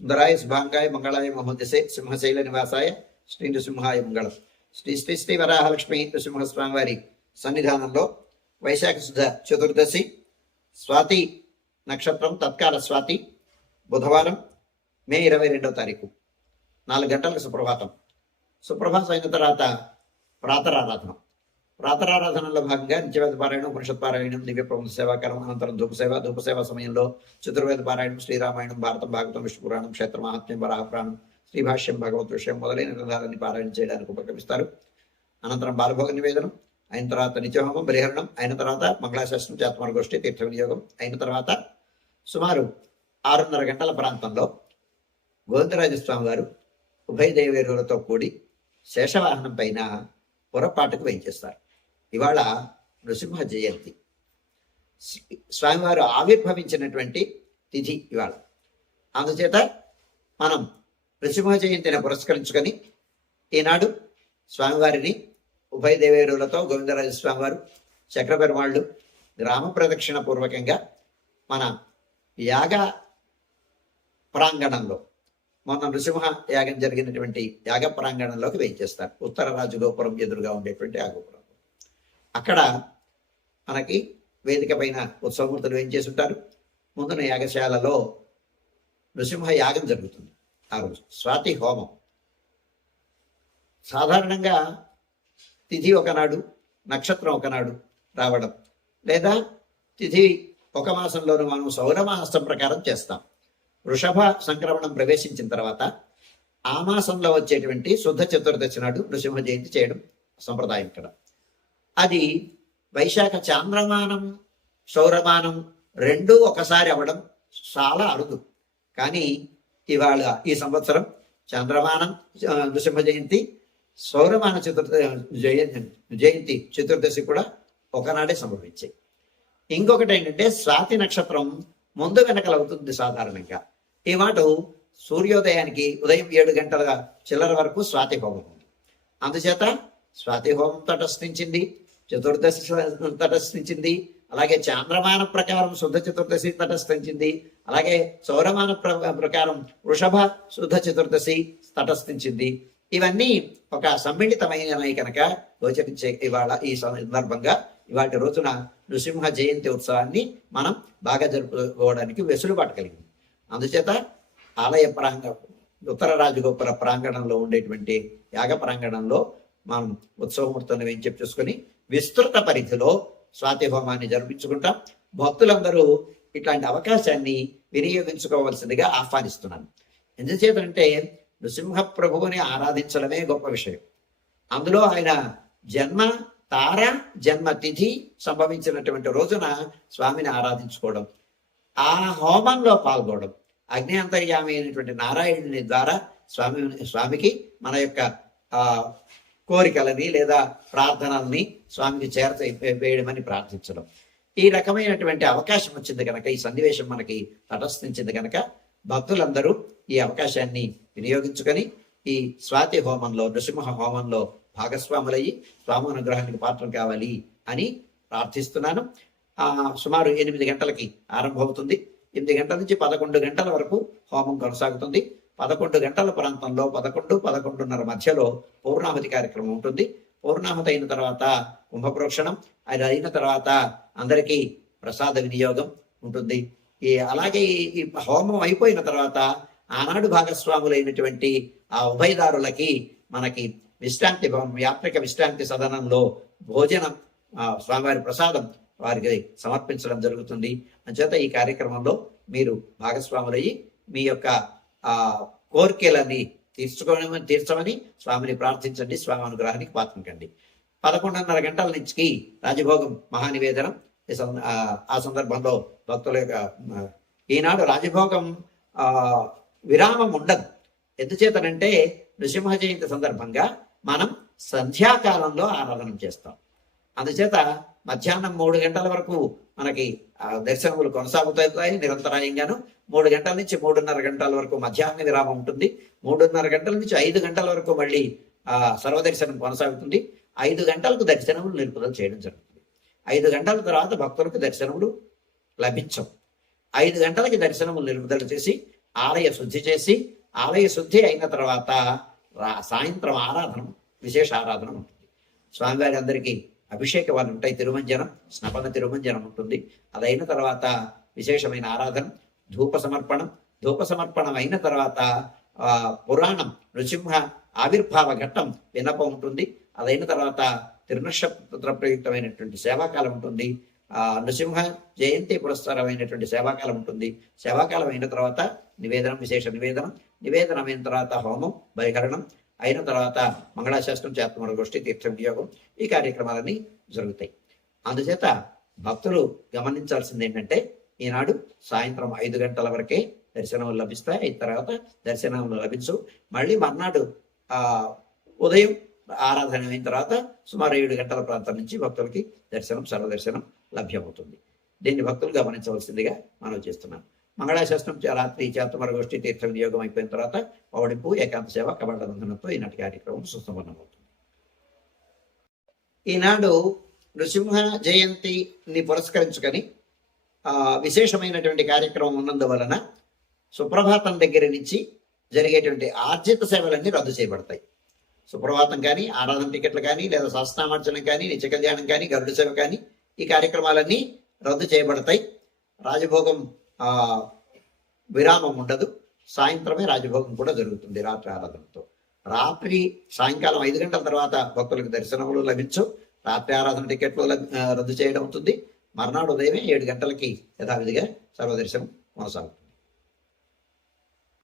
సుందరాయ శుభాంగాయ మంగళాయ మహోదశే సింహశైల నివాసాయ శ్రీ నృసింహాయ మంగళం. శ్రీ శ్రీ శ్రీ వరాహలక్ష్మి నృసింహస్వామి వారి సన్నిధానంలో వైశాఖ శుద్ధ చతుర్దశి స్వాతి నక్షత్రం తత్కాల స్వాతి బుధవారం మే ఇరవై రెండవ తారీఖు. నాలుగు గంటలకు సుప్రభాతం. సుప్రభాతం అయిన తర్వాత ప్రాతరారాధనం. ప్రాతరారాధనలో భాగంగా నిత్యవేద పారాయణం ఉపనిషత్ పారాయణం దివ్య ప్రబంధ సేవాకరం అనంతరం ధూపసేవ ధూపసేవ సమయంలో చతుర్వేద పారాయణం శ్రీరామాయణం భారతం భాగవతం విష్ణు పురాణం క్షేత్ర మహాత్మ్యం వరాహపురాణం శ్రీభాష్యం భగవత్ విషయం మొదలైన గ్రంథాలని పారాయణ చేయడానికి ఉపక్రమిస్తారు. అనంతరం బాలభోగ నివేదనం అయిన తర్వాత నిత్యహోమం బలిహరణం అయిన తర్వాత మంగళాశాస్త్రం చేతమర గోష్ఠి తీర్థ వినియోగం అయిన తర్వాత సుమారు ఆరున్నర గంటల ప్రాంతంలో గోవిందరాజస్వామి వారు ఉభయ దేవేరులతో కూడి శేషవాహనం పైన పొరపాటుకు వేయించేస్తారు. ఇవాళ నృసింహ జయంతి. స్వామివారు ఆవిర్భవించినటువంటి తిథి ఇవాళ. అందుచేత మనం నృసింహ జయంతిని పురస్కరించుకొని ఈనాడు స్వామివారిని ఉభయ దేవేరులతో గోవిందరాజు స్వామివారు చక్రపెరుమాళ్ళు గ్రామ ప్రదక్షిణ పూర్వకంగా మన యాగ ప్రాంగణంలో మొన్న నృసింహ యాగం జరిగినటువంటి యాగ ప్రాంగణంలోకి వేయించేస్తారు. ఉత్తర రాజగోపురం ఎదురుగా ఉండేటువంటి యాగోపురం అక్కడ మనకి వేదిక పైన ఉత్సవమూర్తులు వేయించేసి ఉంటారు ముందున యాగశాలలో నృసింహ యాగం జరుగుతుంది ఆ రోజు. స్వాతి హోమం. సాధారణంగా తిథి ఒకనాడు నక్షత్రం ఒకనాడు రావడం. లేదా తిథి ఒక మాసంలోనూ మనం సౌరమాసం ప్రకారం చేస్తాం. వృషభ సంక్రమణం ప్రవేశించిన తర్వాత ఆ మాసంలో వచ్చేటువంటి శుద్ధ చతుర్దశి నాడు నృసింహ జయంతి చేయడం సంప్రదాయం ఇక్కడ. అది వైశాఖ చాంద్రమానం సౌరమానం రెండూ ఒకసారి అవ్వడం చాలా అరుదు. కానీ ఇవాళ ఈ సంవత్సరం చంద్రమానం నృసింహ జయంతి సౌరమాన చతుర్థ జయంతి జయంతి చతుర్దశి కూడా ఒకనాడే సంభవించాయి. ఇంకొకటి ఏంటంటే స్వాతి నక్షత్రం ముందు వెనకలు అవుతుంది సాధారణంగా. ఈ మాట సూర్యోదయానికి ఉదయం ఏడు గంటల చిల్లర వరకు స్వాతి భోగం ఉంది. అందుచేత స్వాతి హోమం తటస్థించింది చతుర్దశి తటస్థించింది అలాగే చాంద్రమాన ప్రకారం శుద్ధ చతుర్దశి తటస్థించింది అలాగే సౌరమాన ప్ర- ప్రకారం వృషభ శుద్ధ చతుర్దశి తటస్థించింది. ఇవన్నీ ఒక సమ్మిళితమైనవి కనుక గోచరించే ఇవాళ ఈ సందర్భంగా ఇవాటి రోజున నృసింహ జయంతి ఉత్సవాన్ని మనం బాగా జరుపుకోవడానికి వెసులుబాటు కలిగింది. అందుచేత ఆలయ ప్రాంగ ఉత్తర రాజగోపుర ప్రాంగణంలో ఉండేటువంటి యాగ ప్రాంగణంలో మనం ఉత్సవమూర్తులను వేయించి చేసుకుని విస్తృత పరిధిలో స్వాతి హోమాన్ని జరిపించుకుంటాం. భక్తులందరూ ఇట్లాంటి అవకాశాన్ని వినియోగించుకోవాల్సిందిగా ఆహ్వానిస్తున్నాను. ఎందుచేతంటే నృసింహ ప్రభువుని ఆరాధించడమే గొప్ప విషయం. అందులో ఆయన జన్మ తార జన్మ తిథి సంభవించినటువంటి రోజున స్వామిని ఆరాధించుకోవడం ఆ హోమంలో పాల్గొనడం అగ్ని అంతర్యామి అయినటువంటి నారాయణుని ద్వారా స్వామి స్వామికి మన యొక్క ఆ కోరికలని లేదా ప్రార్థనల్ని స్వామిని చేరత వేయడమని ప్రార్థించడం. ఈ రకమైనటువంటి అవకాశం వచ్చింది కనుక ఈ సన్నివేశం మనకి తటస్థించింది కనుక భక్తులందరూ ఈ అవకాశాన్ని వినియోగించుకొని ఈ స్వాతి హోమంలో నృసింహ హోమంలో భాగస్వాములయ్యి స్వామి అనుగ్రహానికి పాత్రం కావాలి అని ప్రార్థిస్తున్నాను. సుమారు ఎనిమిది గంటలకి ఆరంభమవుతుంది. ఎనిమిది గంటల నుంచి పదకొండు గంటల వరకు హోమం కొనసాగుతుంది. పదకొండు గంటల ప్రాంతంలో పదకొండు పదకొండున్నర మధ్యలో పూర్ణాహుతి కార్యక్రమం ఉంటుంది. పూర్ణాహుతి అయిన తర్వాత కుంభప్రోక్షణం అది అయిన తర్వాత అందరికీ ప్రసాద వినియోగం ఉంటుంది. ఈ అలాగే ఈ- హోమం అయిపోయిన తర్వాత ఆనాడు భాగస్వాములైనటువంటి ఆ ఉభయదారులకి మనకి విశ్రాంతి భవనం యాత్రిక విశ్రాంతి సదనంలో భోజనం స్వామివారి ప్రసాదం వారికి సమర్పించడం జరుగుతుంది. అంచేత ఈ కార్యక్రమంలో మీరు భాగస్వాములయ్యి మీ యొక్క ఆ కోరికలని తీర్చుకోవడం తీర్చమని స్వామిని ప్రార్థించండి స్వామి అనుగ్రహానికి పాత్రకండి పదకొండున్నర గంటల నుంచి రాజభోగం మహానివేదనం. ఈ ఆ, సందర్భంలో భక్తుల యొక్క ఈనాడు రాజభోగం విరామం ఉండదు. ఎందుచేతనంటే నృసింహ జయంతి సందర్భంగా మనం సంధ్యాకాలంలో ఆరాధన చేస్తాం. అందుచేత మధ్యాహ్నం మూడు గంటల వరకు మనకి దర్శనములు కొనసాగుతాయి. నిరంతరాయంగాను మూడు గంటల నుంచి మూడున్నర గంటల వరకు మధ్యాహ్న విరామం ఉంటుంది. మూడున్నర గంటల నుంచి ఐదు గంటల వరకు మళ్ళీ ఆ సర్వదర్శనం కొనసాగుతుంది. ఐదు గంటలకు దర్శనములు నిలుపుదల చేయడం జరుగుతుంది. ఐదు గంటల తర్వాత భక్తులకు దర్శనములు లభించవు. ఐదు గంటలకి దర్శనములు నిలుపుదల చేసి ఆలయ శుద్ధి చేసి ఆలయ శుద్ధి అయిన తర్వాత సాయంత్రం ఆరాధన విశేష ఆరాధన ఉంటుంది. స్వామివారి అందరికీ అభిషేక వాళ్ళు ఉంటాయి తిరుమంజనం స్నపన తిరుమంజనం ఉంటుంది. అదైన తర్వాత విశేషమైన ఆరాధన ధూప సమర్పణం ధూప సమర్పణం అయిన తర్వాత పురాణం నృసింహ ఆవిర్భావ ఘట్టం వినపం ఉంటుంది. అదైన తర్వాత తిరునక్షత్ర ప్రయుక్తమైనటువంటి సేవాకాలం ఉంటుంది. నృసింహ జయంతి పురస్కారమైనటువంటి సేవాకాలం ఉంటుంది. సేవాకాలం అయిన తర్వాత నివేదనం విశేష నివేదనం. నివేదనం అయిన తర్వాత హోమం బహికరణం. అయిన తర్వాత మంగళాశాస్త్రం చేతమర గోష్ఠి తీర్థ వినియోగం ఈ కార్యక్రమాలన్నీ జరుగుతాయి. అందుచేత భక్తులు గమనించాల్సింది ఏంటంటే ఈనాడు సాయంత్రం ఐదు గంటల వరకే దర్శనం లభిస్తాయి. అయిన తర్వాత దర్శనం లభించు మళ్ళీ మర్నాడు ఆ ఉదయం ఆరాధన అయిన తర్వాత సుమారు ఏడు గంటల ప్రాంతం నుంచి భక్తులకి దర్శనం సర్వదర్శనం లభ్యమవుతుంది. దీన్ని భక్తులు గమనించవలసిందిగా మనం చేస్తున్నాం మంగళాశాస్త్రం రాత్రి చేతమర గోష్ఠి తీర్థ వినియోగం అయిపోయిన తర్వాత పవడింపు ఏకాంత సేవ కబడ్డ బంధనంతో ఈనాటి కార్యక్రమం సుసంపన్నమవుతుంది ఈనాడు నృసింహ జయంతిని పురస్కరించుకొని ఆ, విశేషమైనటువంటి కార్యక్రమం ఉన్నందువలన సుప్రభాతం దగ్గర నుంచి జరిగేటువంటి ఆర్జిత సేవలన్నీ రద్దు చేయబడతాయి. సుప్రభాతం కానీ ఆరాధన టికెట్లు కానీ లేదా శాస్త్రామార్చనం కానీ నిత్య కళ్యాణం కానీ గరుడు సేవ కానీ ఈ కార్యక్రమాలన్నీ రద్దు చేయబడతాయి. రాజభోగం విరామం ఉండదు. సాయంత్రమే రాజభోగం కూడా జరుగుతుంది రాత్రి ఆరాధనతో. రాత్రి సాయంకాలం ఐదు గంటల తర్వాత భక్తులకు దర్శనములు లభించు. రాత్రి ఆరాధన టికెట్లు రద్దు చేయడం అవుతుంది. మర్నాడు ఉదయమే ఏడు గంటలకి యథావిధిగా సర్వదర్శనం కొనసాగుతుంది.